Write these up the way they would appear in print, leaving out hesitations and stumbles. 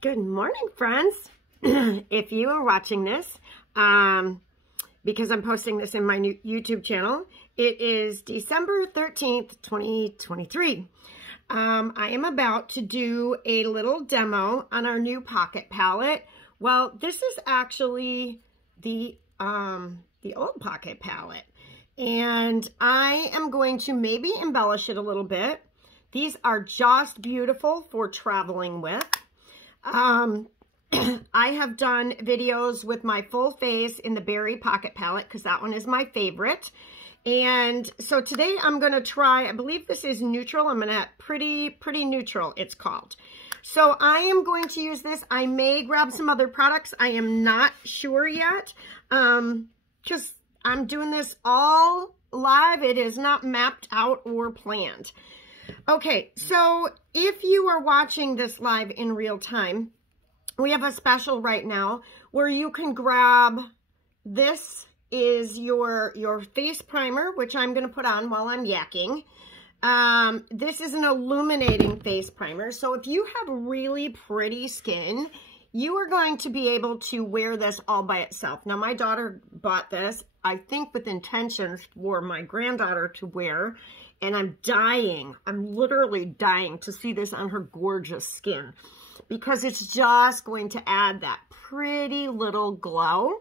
Good morning, friends. If you are watching this, because I'm posting this in my new YouTube channel, it is December 13th, 2023. I am about to do a little demo on our new pocket palette. Well, this is actually the old pocket palette, and I am going to maybe embellish it a little bit. These are just beautiful for traveling with. I have done videos with my full face in the Berry Pocket Palette because that one is my favorite. And so today I'm going to try, I believe this is neutral. I'm going to pretty neutral, it's called. So I am going to use this. I may grab some other products. I am not sure yet. Just I'm doing this all live. It is not mapped out or planned. Okay, so if you are watching this live in real time, we have a special right now where you can grab, this is your face primer, which I'm going to put on while I'm yakking. This is an illuminating face primer. So if you have really pretty skin, you are going to be able to wear this all by itself. Now, my daughter bought this, I think with intentions for my granddaughter to wear, and I'm dying. I'm literally dying to see this on her gorgeous skin because it's just going to add that pretty little glow.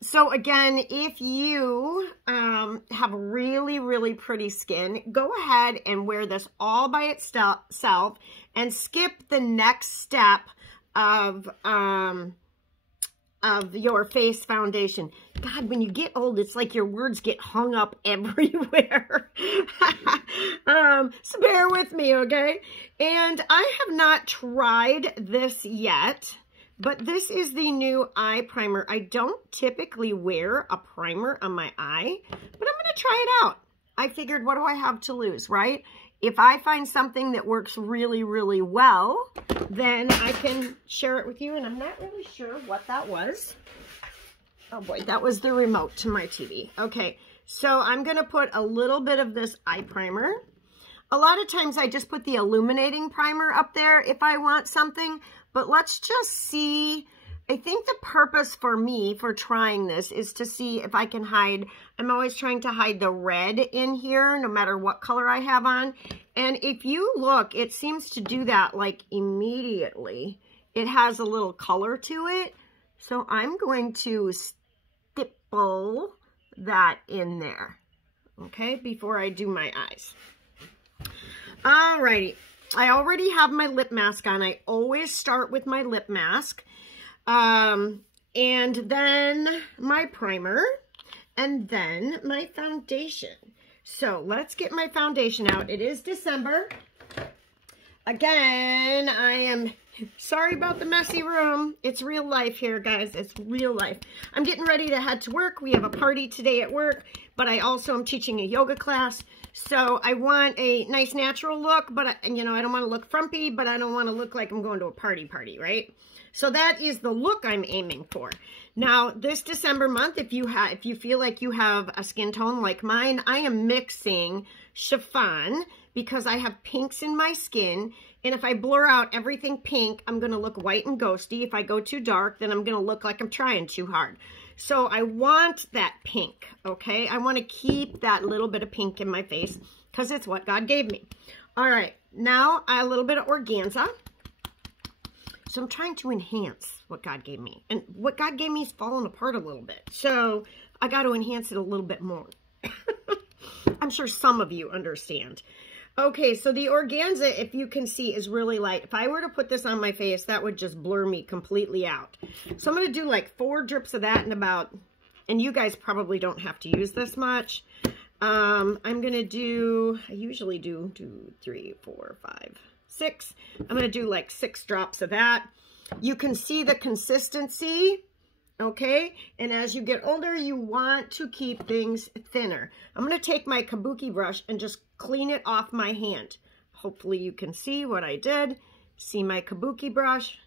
So again, if you have really pretty skin, go ahead and wear this all by itself and skip the next step of your face foundation. God, when you get old, it's like your words get hung up everywhere. So bear with me, okay? And I have not tried this yet, but this is the new eye primer. I don't typically wear a primer on my eye, but I'm going to try it out. I figured, what do I have to lose, right? If I find something that works really well, then I can share it with you. And I'm not really sure what that was. Oh boy, that was the remote to my TV. Okay, so I'm going to put a little bit of this eye primer. A lot of times I just put the illuminating primer up there if I want something. But let's just see. I think the purpose for me for trying this is to see if I can hide. I'm always trying to hide the red in here, no matter what color I have on. And if you look, it seems to do that like immediately. It has a little color to it. So I'm going to stipple that in there, okay, before I do my eyes. Alrighty. I already have my lip mask on. I always start with my lip mask. And then my primer, and then my foundation. So let's get my foundation out. It is December. Again, I am sorry about the messy room. It's real life here, guys. It's real life. I'm getting ready to head to work. We have a party today at work, but I also am teaching a yoga class. So I want a nice natural look, but you know, I don't want to look frumpy, but I don't want to look like I'm going to a party, right? So that is the look I'm aiming for. Now, this December month, if you feel like you have a skin tone like mine, I am mixing chiffon because I have pinks in my skin. And if I blur out everything pink, I'm going to look white and ghosty. If I go too dark, then I'm going to look like I'm trying too hard. So I want that pink, okay? I want to keep that little bit of pink in my face because it's what God gave me. All right, now a little bit of organza. So I'm trying to enhance what God gave me. And what God gave me is falling apart a little bit. So I got to enhance it a little bit more. I'm sure some of you understand. Okay, so the organza, if you can see, is really light. If I were to put this on my face, that would just blur me completely out. So I'm going to do like 4 drips of that and about, and you guys probably don't have to use this much. I'm going to do, I usually do 2, 3, 4, 5, 6. I'm going to do like 6 drops of that. You can see the consistency, okay? And as you get older, you want to keep things thinner. I'm going to take my kabuki brush and just clean it off my hand. Hopefully you can see what I did. See my kabuki brush.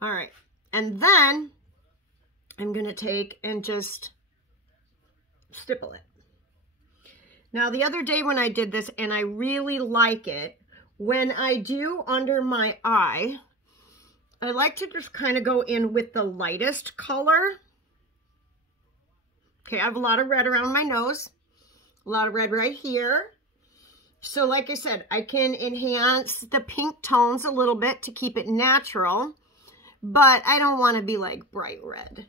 All right. And then I'm going to take and just stipple it. Now, the other day when I did this, and I really like it, when I do under my eye, I like to just kind of go in with the lightest color. Okay, I have a lot of red around my nose, a lot of red right here. So like I said, I can enhance the pink tones a little bit to keep it natural, but I don't want to be like bright red.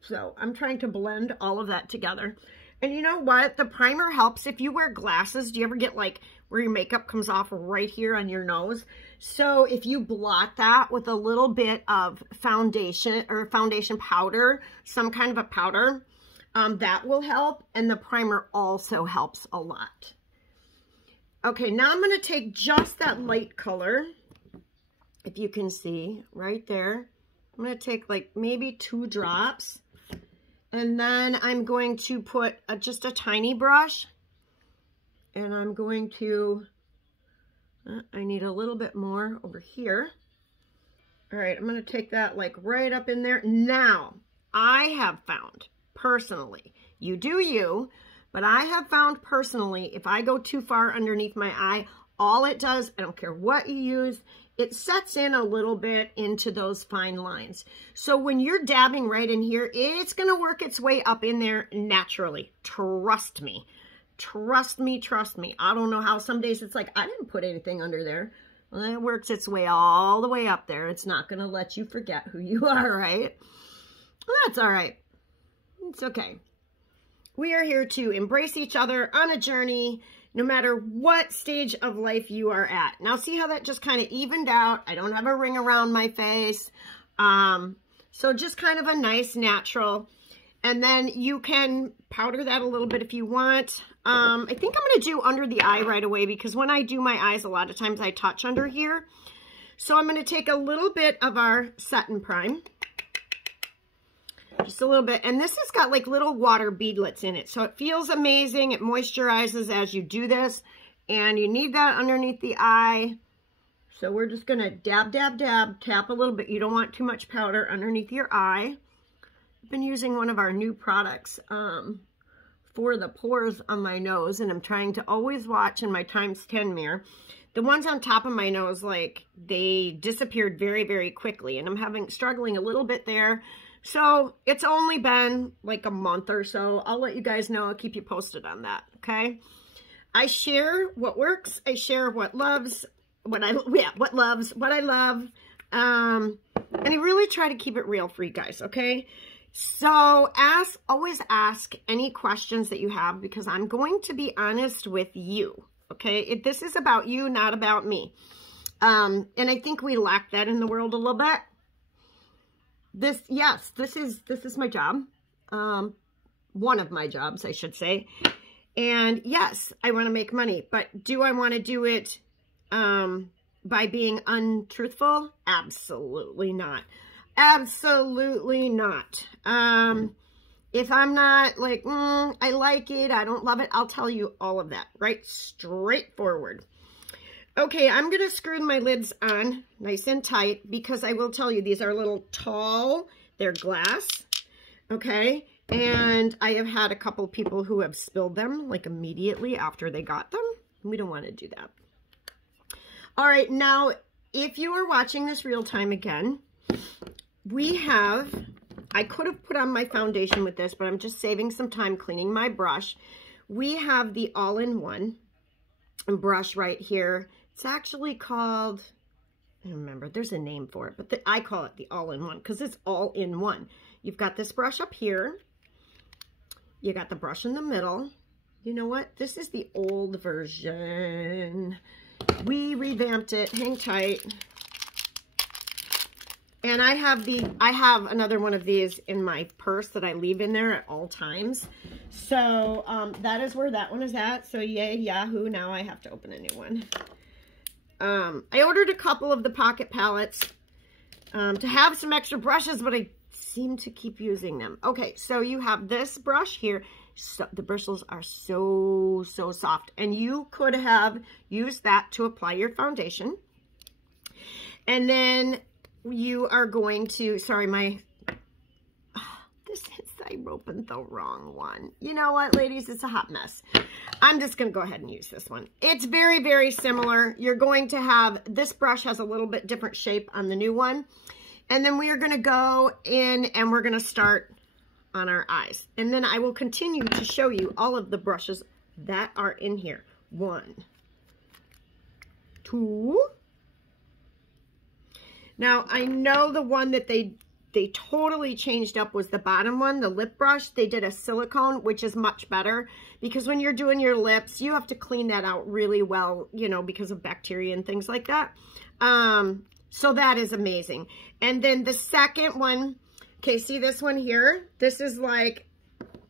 So I'm trying to blend all of that together. And you know what? The primer helps if you wear glasses. Do you ever get like where your makeup comes off right here on your nose? So if you blot that with a little bit of foundation or foundation powder, some kind of a powder, that will help. And the primer also helps a lot. Okay, now I'm going to take just that light color, if you can see right there. I'm going to take like maybe 2 drops. And then I'm going to put just a tiny brush. And I'm going to, I need a little bit more over here. All right, I'm going to take that like right up in there. Now, I have found personally, you do you, but I have found personally, if I go too far underneath my eye, all it does, I don't care what you use, it sets in a little bit into those fine lines. So when you're dabbing right in here, it's going to work its way up in there naturally. Trust me. Trust me, trust me. I don't know how some days it's like, I didn't put anything under there. Well, it works its way all the way up there. It's not going to let you forget who you are, right? Well, that's all right. It's okay. We are here to embrace each other on a journey, no matter what stage of life you are at. Now, see how that just kind of evened out? I don't have a ring around my face. So just kind of a nice natural. And then you can powder that a little bit if you want. I think I'm going to do under the eye right away, because when I do my eyes, a lot of times I touch under here. So I'm going to take a little bit of our Set and Prime. Just a little bit. And this has got like little water beadlets in it. So it feels amazing. It moisturizes as you do this. And you need that underneath the eye. So we're just going to dab, dab, dab, tap a little bit. You don't want too much powder underneath your eye. I've been using one of our new products for the pores on my nose. And I'm trying to always watch in my ×10 mirror. The ones on top of my nose, like, they disappeared very, very quickly. And I'm struggling a little bit there. So it's only been like a month or so. I'll let you guys know. I'll keep you posted on that, okay? I share what works. I share what loves, what I love. And I really try to keep it real for you guys, okay? So always ask any questions that you have, because I'm going to be honest with you, okay? This is about you, not about me. And I think we lack that in the world a little bit. This is my job. One of my jobs, I should say. And yes, I want to make money, but do I want to do it by being untruthful? Absolutely not. Absolutely not. If I'm not like, I like it, I don't love it, I'll tell you all of that, right? Straightforward. Okay, I'm going to screw my lids on nice and tight, because I will tell you, these are a little tall. They're glass, okay? And I have had a couple people who have spilled them, like, immediately after they got them. We don't want to do that. All right, now, if you are watching this real time again, I could have put on my foundation with this, but I'm just saving some time cleaning my brush. We have the all-in-one brush right here. It's actually called, I don't remember, there's a name for it, but I call it the all-in-one because it's all in one. You've got this brush up here. You got the brush in the middle. You know what? This is the old version. We revamped it. Hang tight. And I have another one of these in my purse that I leave in there at all times. So that is where that one is at. So yay, Yahoo, now I have to open a new one. I ordered a couple of the pocket palettes to have some extra brushes, but I seem to keep using them. Okay, so you have this brush here. So the bristles are so soft. And you could have used that to apply your foundation. And then you are going to, sorry, I I opened the wrong one. You know what, ladies? It's a hot mess. I'm just going to go ahead and use this one. It's very, very similar. You're going to have, this brush has a little bit different shape on the new one. And then we are going to go in and we're going to start on our eyes. And then I will continue to show you all of the brushes that are in here. 1, 2. Now, I know the one that they totally changed up was the bottom one, the lip brush. They did a silicone, which is much better because when you're doing your lips, you have to clean that out really well, you know, because of bacteria and things like that. So that is amazing. And then the second one, okay, see this one here? This is like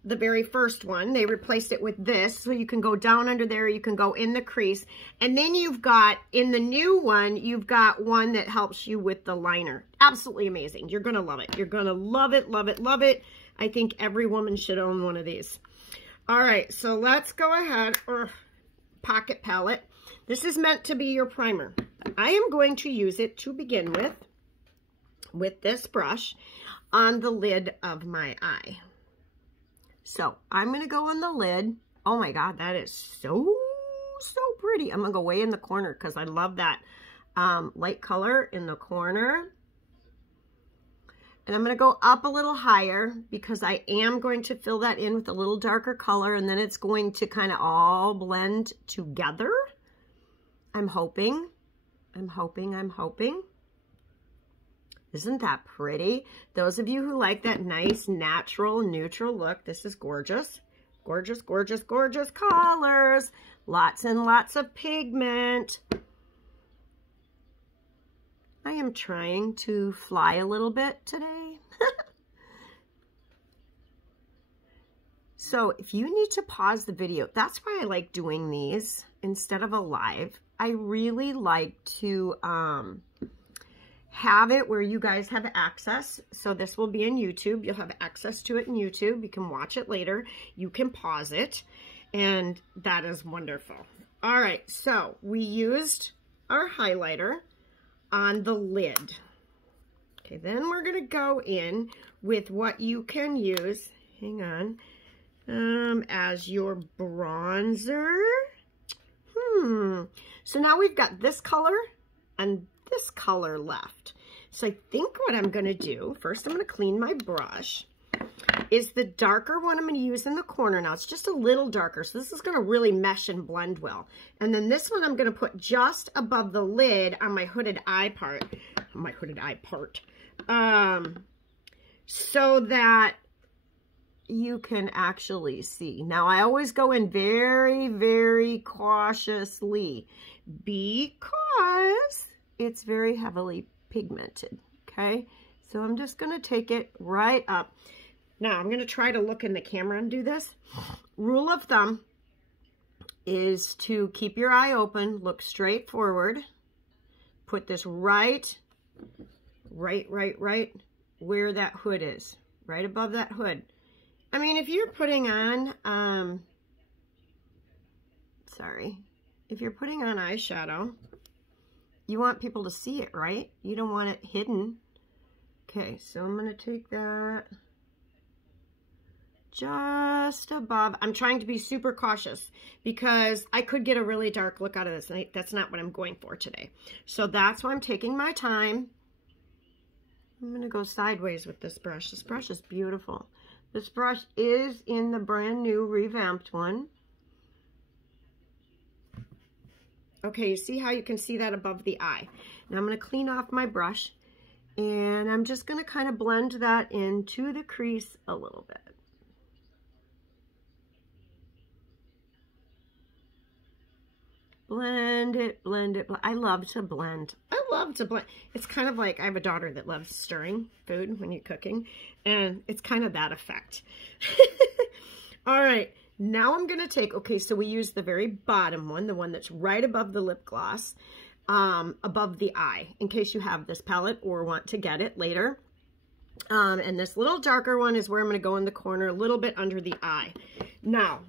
the very first one. They replaced it with this, so you can go down under there, you can go in the crease. And then you've got, in the new one, you've got one that helps you with the liner. Absolutely amazing. You're gonna love it. You're gonna love it, love it, love it. I think every woman should own one of these. All right, so let's go ahead, or pocket palette. This is meant to be your primer. I am going to use it to begin with this brush on the lid of my eye. So I'm going to go on the lid. Oh my God, that is so pretty. I'm going to go way in the corner because I love that light color in the corner. And I'm going to go up a little higher because I am going to fill that in with a little darker color, and then it's going to kind of all blend together. I'm hoping. Isn't that pretty? Those of you who like that nice, natural, neutral look, this is gorgeous. Gorgeous, gorgeous, gorgeous colors. Lots and lots of pigment. I am trying to fly a little bit today. So if you need to pause the video, that's why I like doing these instead of a live. I really like to have it where you guys have access. So this will be in YouTube. You'll have access to it in YouTube. You can watch it later. You can pause it. And that is wonderful. All right. So we used our highlighter on the lid. Okay. Then we're going to go in with what you can use. Hang on. As your bronzer. So now we've got this color and this color left. So I think what I'm going to do, first I'm going to clean my brush, is the darker one I'm going to use in the corner. Now it's just a little darker, so this is going to really mesh and blend well. And then this one I'm going to put just above the lid on my hooded eye part, so that you can actually see. Now I always go in very, very cautiously because it's very heavily pigmented, okay? So I'm just gonna take it right up. Now I'm gonna try to look in the camera and do this. Rule of thumb is to keep your eye open, look straight forward, put this right where that hood is, right above that hood. I mean, if you're putting on, if you're putting on eyeshadow, you want people to see it, right? You don't want it hidden. Okay, so I'm going to take that just above. I'm trying to be super cautious because I could get a really dark look out of this. That's not what I'm going for today. So that's why I'm taking my time. I'm going to go sideways with this brush. This brush is beautiful. This brush is in the brand new revamped one. Okay, you see how you can see that above the eye. Now I'm going to clean off my brush and I'm just going to kind of blend that into the crease a little bit. Blend it, blend it. I love to blend. I love to blend. It's kind of like I have a daughter that loves stirring food when you're cooking, and it's kind of that effect. All right, now I'm going to take, okay, so we use the very bottom one, the one that's right above the lip gloss, above the eye, in case you have this palette or want to get it later. And this little darker one is where I'm going to go in the corner, a little bit under the eye. Now,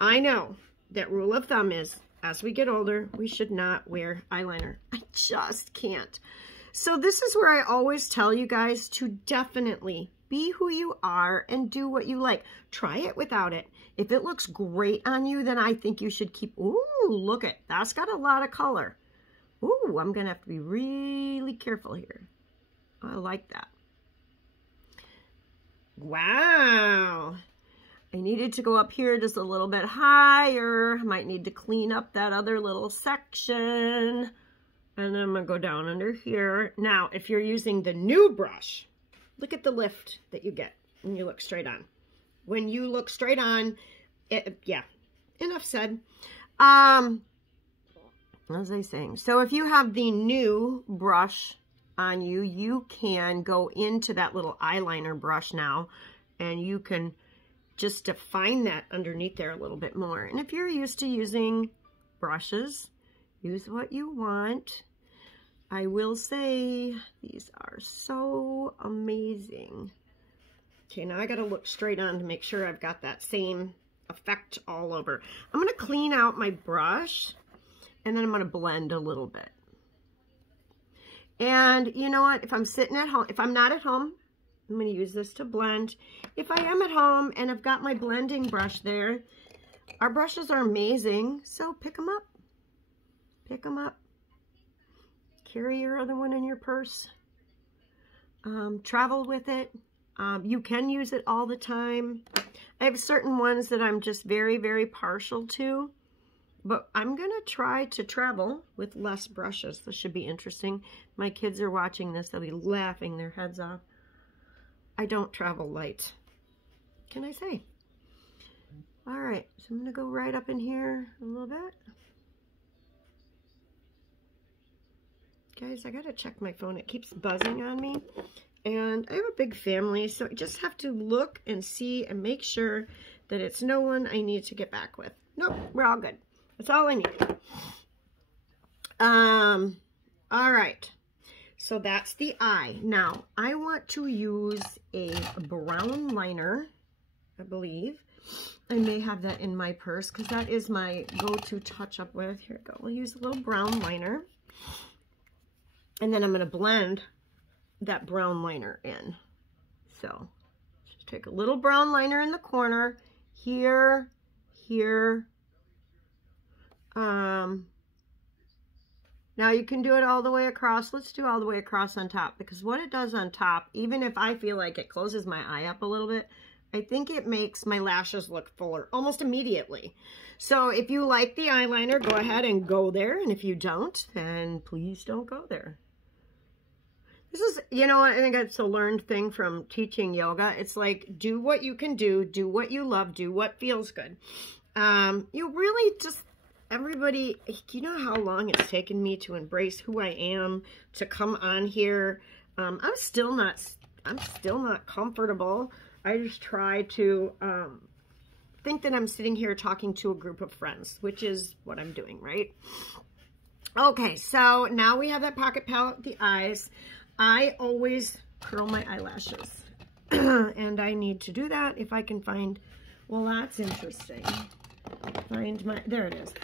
I know that rule of thumb is, as we get older, we should not wear eyeliner. I just can't. So this is where I always tell you guys to definitely Be who you are and do what you like. Try it without it. If it looks great on you, then I think you should keep, ooh, look it. That's got a lot of color. Ooh, I'm going to have to be really careful here. I like that. Wow. I needed to go up here just a little bit higher. I might need to clean up that other little section. And then I'm going to go down under here. Now, if you're using the new brush, look at the lift that you get when you look straight on. When you look straight on, yeah, enough said. What was I saying? So if you have the new brush on you, you can go into that little eyeliner brush now, and you can just define that underneath there a little bit more. And if you're used to using brushes, use what you want. I will say these are so amazing. Okay, now I got to look straight on to make sure I've got that same effect all over. I'm going to clean out my brush, and then I'm going to blend a little bit. And you know what? If I'm sitting at home, if I'm not at home, I'm going to use this to blend. If I am at home and I've got my blending brush there, our brushes are amazing. So pick them up. Pick them up. Carry your other one in your purse. Travel with it. You can use it all the time. I have certain ones that I'm just very, very partial to. But I'm going to try to travel with less brushes. This should be interesting. My kids are watching this. They'll be laughing their heads off. I don't travel light. Can I say? All right. So I'm going to go right up in here a little bit. Guys, I got to check my phone. It keeps buzzing on me. And I have a big family, so I just have to look and see and make sure that it's no one I need to get back with. Nope, we're all good. That's all I need. All right. So that's the eye. Now, I want to use a brown liner, I believe. I may have that in my purse because that is my go-to touch-up with. Here we go. We'll use a little brown liner. And then I'm going to blend that brown liner in. So, just take a little brown liner in the corner. Here, here. Now you can do it all the way across. Let's do all the way across on top, because what it does on top, even if I feel like it closes my eye up a little bit, I think it makes my lashes look fuller almost immediately. So if you like the eyeliner, go ahead and go there. And if you don't, then please don't go there. This is, you know, I think it's a learned thing from teaching yoga. It's like, do what you can do what you love, do what feels good. You really just, everybody, you know how long it's taken me to embrace who I am, to come on here. I'm still not comfortable. I just try to think that I'm sitting here talking to a group of friends, which is what I'm doing, right? Okay, so now we have that pocket palette, the eyes. I always curl my eyelashes, and I need to do that if I can find, well, that's interesting. Find my, there it is.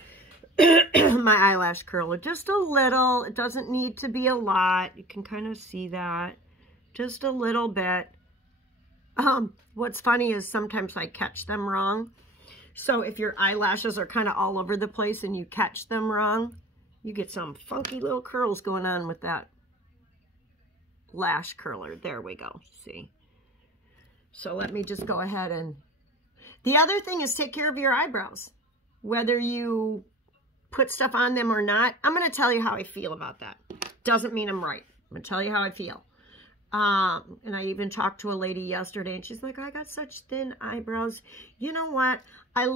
My eyelash curler, just a little. It doesn't need to be a lot. You can kind of see that, just a little bit. What's funny is sometimes I catch them wrong. So if your eyelashes are kind of all over the place and you catch them wrong, you get some funky little curls going on with that lash curler. There we go. See? So let me just go ahead and... The other thing is take care of your eyebrows. Whether you put stuff on them or not, I'm going to tell you how I feel about that. Doesn't mean I'm right. I'm going to tell you how I feel. And I even talked to a lady yesterday, and she's like, I got such thin eyebrows. You know what? I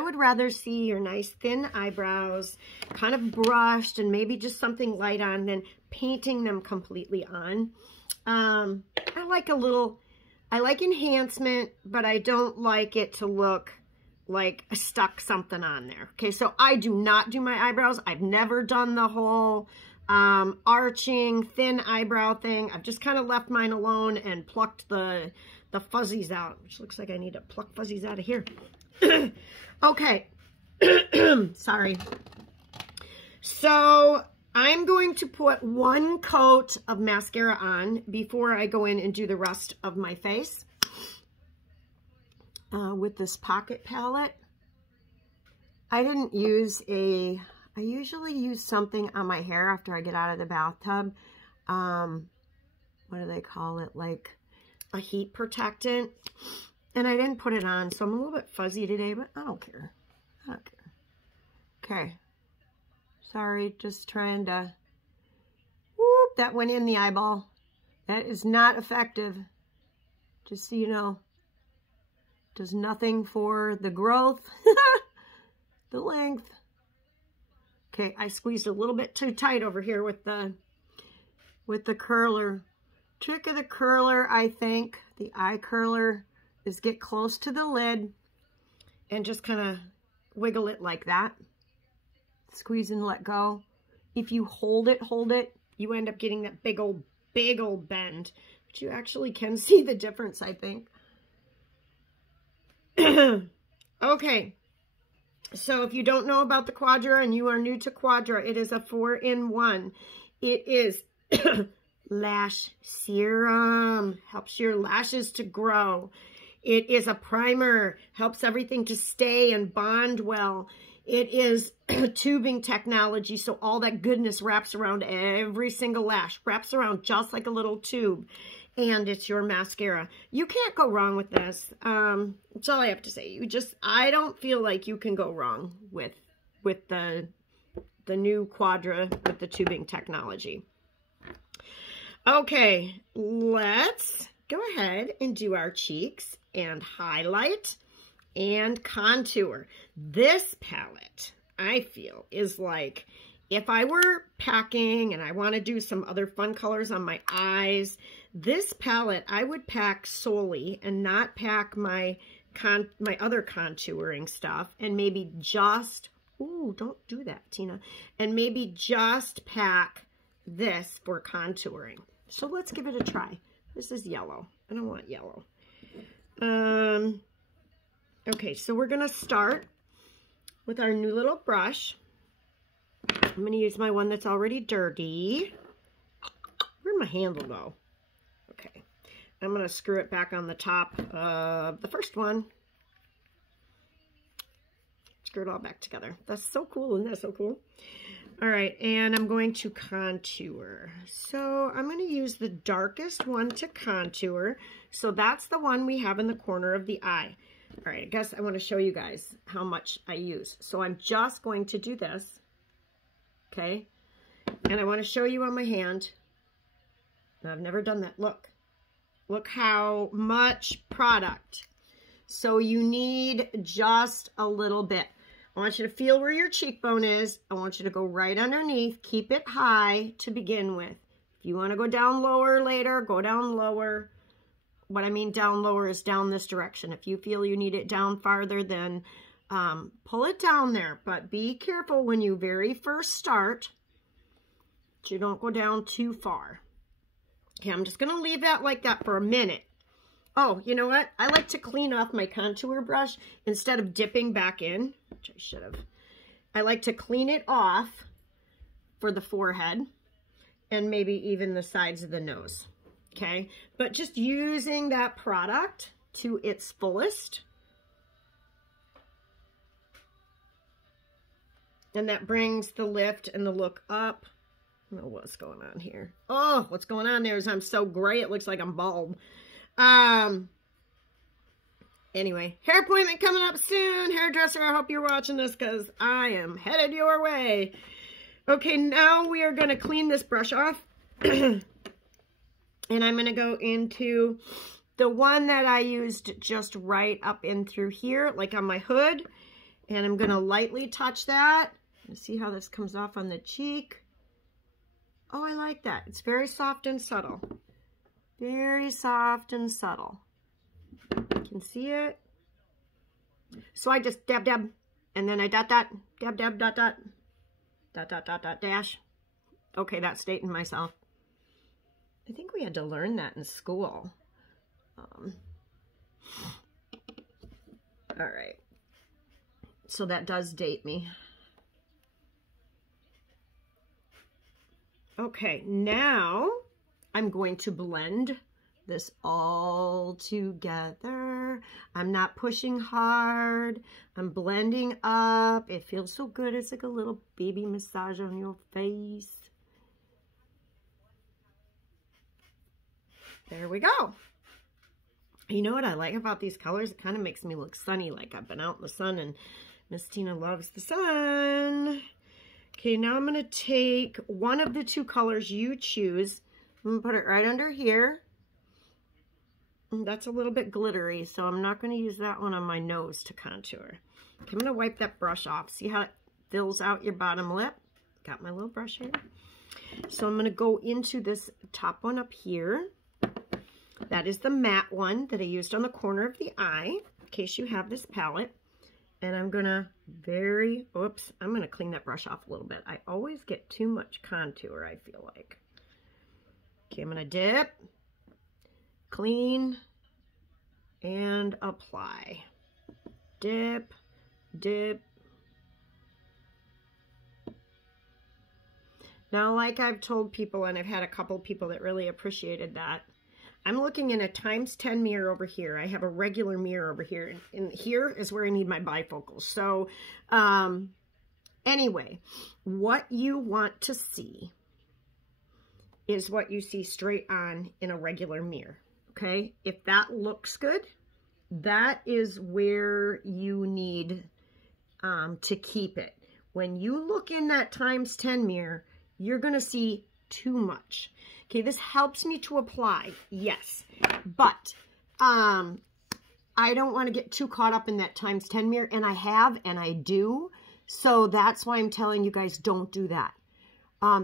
would rather see your nice thin eyebrows kind of brushed and maybe just something light on than painting them completely on. I like enhancement, but I don't like it to look like I stuck something on there. Okay, so I do not do my eyebrows. I've never done the whole arching thin eyebrow thing. I've just kind of left mine alone and plucked the fuzzies out, which looks like I need to pluck fuzzies out of here. Okay. Sorry. So I'm going to put one coat of mascara on before I go in and do the rest of my face with this Pocket palette. I didn't use I usually use something on my hair after I get out of the bathtub. What do they call it? Like a heat protectant. And I didn't put it on, so I'm a little bit fuzzy today, but I don't care. I don't care. Okay. Sorry, just trying to, whoop, that went in the eyeball. That is not effective. Just so you know. Does nothing for the growth, the length. Okay, I squeezed a little bit too tight over here with the curler. Trick of the curler, I think, the eye curler, is get close to the lid and just kind of wiggle it like that. Squeeze and let go. If you hold it, you end up getting that big old bend. But you actually can see the difference, I think. Okay. So if you don't know about the Quadra and you are new to Quadra, it is a 4-in-1. It is lash serum. Helps your lashes to grow. It is a primer. Helps everything to stay and bond well. It is tubing technology, so all that goodness wraps around every single lash. Wraps around just like a little tube. And it's your mascara. You can't go wrong with this. That's all I have to say. I don't feel like you can go wrong with the new Quadra with the tubing technology. Okay, let's go ahead and do our cheeks and highlight and contour. This palette, I feel, is like if I were packing and I want to do some other fun colors on my eyes, this palette I would pack solely and not pack my other contouring stuff, and maybe just, ooh, don't do that, Tina, and maybe just pack this for contouring. So let's give it a try. This is yellow. I don't want yellow. Okay, so we're going to start with our new little brush. I'm going to use my one that's already dirty. Where'd my handle go? Okay, I'm going to screw it back on the top of the first one. Screw it all back together. That's so cool. Isn't that so cool? All right, and I'm going to contour. So I'm going to use the darkest one to contour. So that's the one we have in the corner of the eye. All right, I guess I want to show you guys how much I use. So I'm just going to do this, okay? And I want to show you on my hand. I've never done that. Look how much product. So you need just a little bit. I want you to feel where your cheekbone is. I want you to go right underneath. Keep it high to begin with. If you want to go down lower later, go down lower. What I mean down lower is down this direction. If you feel you need it down farther, then pull it down there. But be careful when you very first start that you don't go down too far. Okay, I'm just going to leave that like that for a minute. Oh, you know what? I like to clean off my contour brush instead of dipping back in, which I should have. I like to clean it off for the forehead and maybe even the sides of the nose, okay? But just using that product to its fullest. And that brings the lift and the look up. I don't know what's going on here. Oh, what's going on there is I'm so gray it looks like I'm bald. Anyway, hair appointment coming up soon. Hairdresser, I hope you're watching this because I am headed your way. Okay, now we are going to clean this brush off. And I'm going to go into the one that I used just right up in through here, like on my hood. And I'm going to lightly touch that. See how this comes off on the cheek. Oh, I like that. It's very soft and subtle. Very soft and subtle. You can see it. So I just dab, dab, and then I dot, dot, dab, dab, dot, dot, dot, dot, dot, dot, dash. Okay, that's stating myself. I think we had to learn that in school. All right. So that does date me. Okay, now I'm going to blend this all together. I'm not pushing hard. I'm blending up. It feels so good. It's like a little baby massage on your face. There we go. You know what I like about these colors? It kind of makes me look sunny, like I've been out in the sun, and Miss Tina loves the sun. Okay, now I'm going to take one of the two colors you choose. I'm going to put it right under here. That's a little bit glittery, so I'm not going to use that one on my nose to contour. Okay, I'm going to wipe that brush off. See how it fills out your bottom lip? Got my little brush here. So I'm going to go into this top one up here. That is the matte one that I used on the corner of the eye, in case you have this palette. And I'm going to I'm going to clean that brush off a little bit. I always get too much contour, I feel like. Okay, I'm going to dip, clean, and apply. Dip, dip. Now, like I've told people, and I've had a couple people that really appreciated that, I'm looking in a ×10 mirror over here. I have a regular mirror over here, and here is where I need my bifocals. So, anyway, what you want to see is what you see straight on in a regular mirror, okay? If that looks good, that is where you need to keep it. When you look in that ×10 mirror, you're going to see too much. Okay, this helps me to apply, yes, but I don't want to get too caught up in that ×10 mirror, and I have, and I do, so that's why I'm telling you guys, don't do that.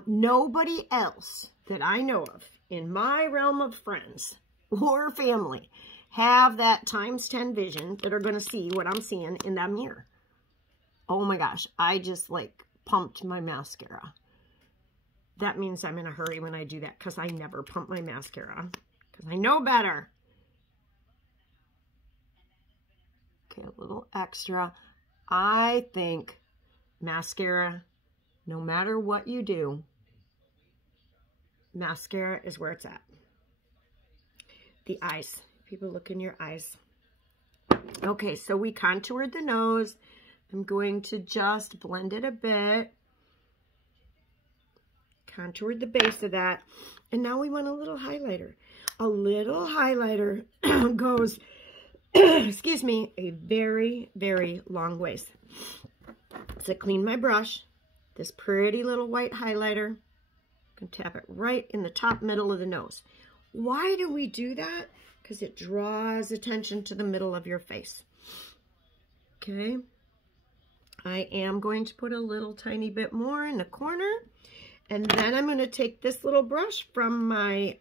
Nobody else that I know of in my realm of friends or family have that ×10 vision that are going to see what I'm seeing in that mirror. Oh my gosh, I just like pumped my mascara. That means I'm in a hurry when I do that, because I never pump my mascara, because I know better. Okay, a little extra. I think mascara, no matter what you do, mascara is where it's at. The eyes. People look in your eyes. Okay, so we contoured the nose. I'm going to just blend it a bit. Contoured the base of that, and now we want a little highlighter. A little highlighter goes, excuse me, a very, very long ways. So I clean my brush, this pretty little white highlighter, I can tap it right in the top middle of the nose. Why do we do that? Because it draws attention to the middle of your face. Okay, I am going to put a little tiny bit more in the corner. And then I'm going to take this little brush from my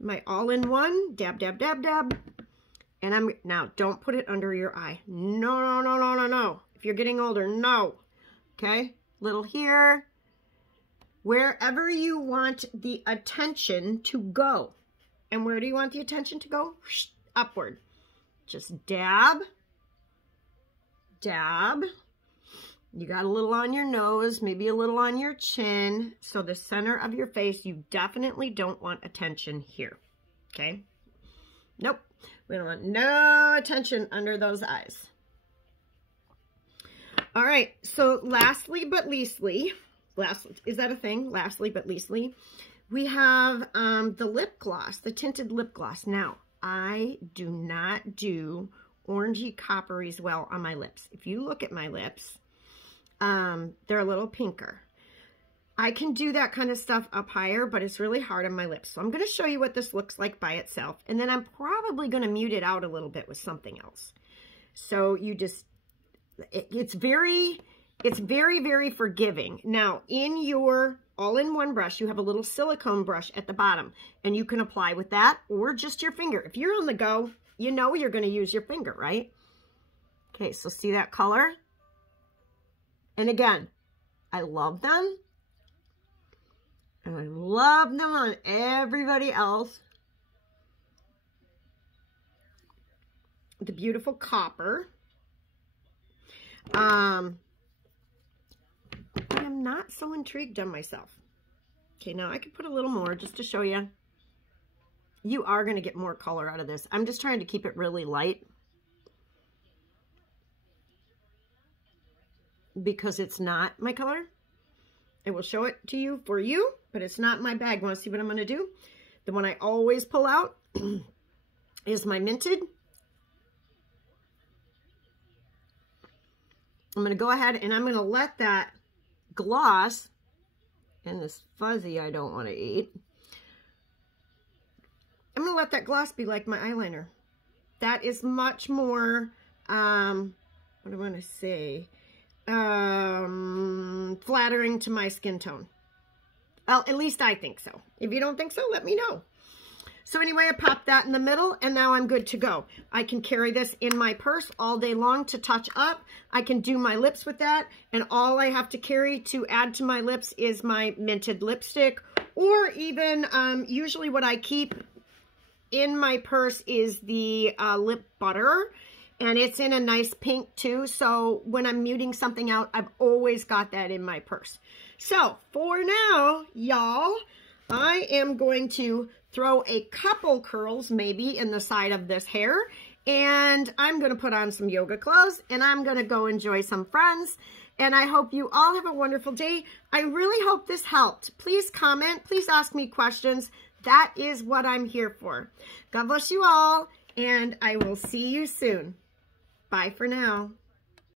my all-in-one, dab, dab, dab, dab. And now don't put it under your eye. No, no, no, no, no, no. If you're getting older, no. Okay? Little here. Wherever you want the attention to go. And where do you want the attention to go? Upward. Just dab, dab. You got a little on your nose, maybe a little on your chin. So the center of your face, you definitely don't want attention here. Okay? Nope. We don't want no attention under those eyes. All right. So lastly but leastly, is that a thing? Lastly but leastly, we have the lip gloss, the tinted lip gloss. Now, I do not do orangey coppery well on my lips. If you look at my lips, they're a little pinker. I can do that kind of stuff up higher, but it's really hard on my lips. So I'm going to show you what this looks like by itself. And then I'm probably going to mute it out a little bit with something else. So you just, it's very, very forgiving. Now, in your all-in-one brush, you have a little silicone brush at the bottom. And you can apply with that or just your finger. If you're on the go, you know you're going to use your finger, right? Okay, so see that color? And again, I love them. And I love them on everybody else. The beautiful copper. I am not so intrigued on myself. Okay, now I could put a little more just to show you. You are going to get more color out of this. I'm just trying to keep it really light because it's not my color. I will show it to you for you, but it's not my bag. Want to see what I'm going to do? The one I always pull out is my Minted. I'm going to go ahead and I'm going to let that gloss and this fuzzy I don't want to eat. I'm going to let that gloss be like my eyeliner. That is much more, what do I want to say, flattering to my skin tone. Well, at least I think so. If you don't think so, let me know. So anyway, I popped that in the middle, and now I'm good to go. I can carry this in my purse all day long to touch up. I can do my lips with that, and all I have to carry to add to my lips is my Minted lipstick, or even usually what I keep in my purse is the lip butter, and it's in a nice pink too, so when I'm muting something out, I've always got that in my purse. So for now, y'all, I am going to throw a couple curls maybe in the side of this hair, and I'm going to put on some yoga clothes, and I'm going to go enjoy some friends, and I hope you all have a wonderful day. I really hope this helped. Please comment. Please ask me questions. That is what I'm here for. God bless you all, and I will see you soon. Bye for now.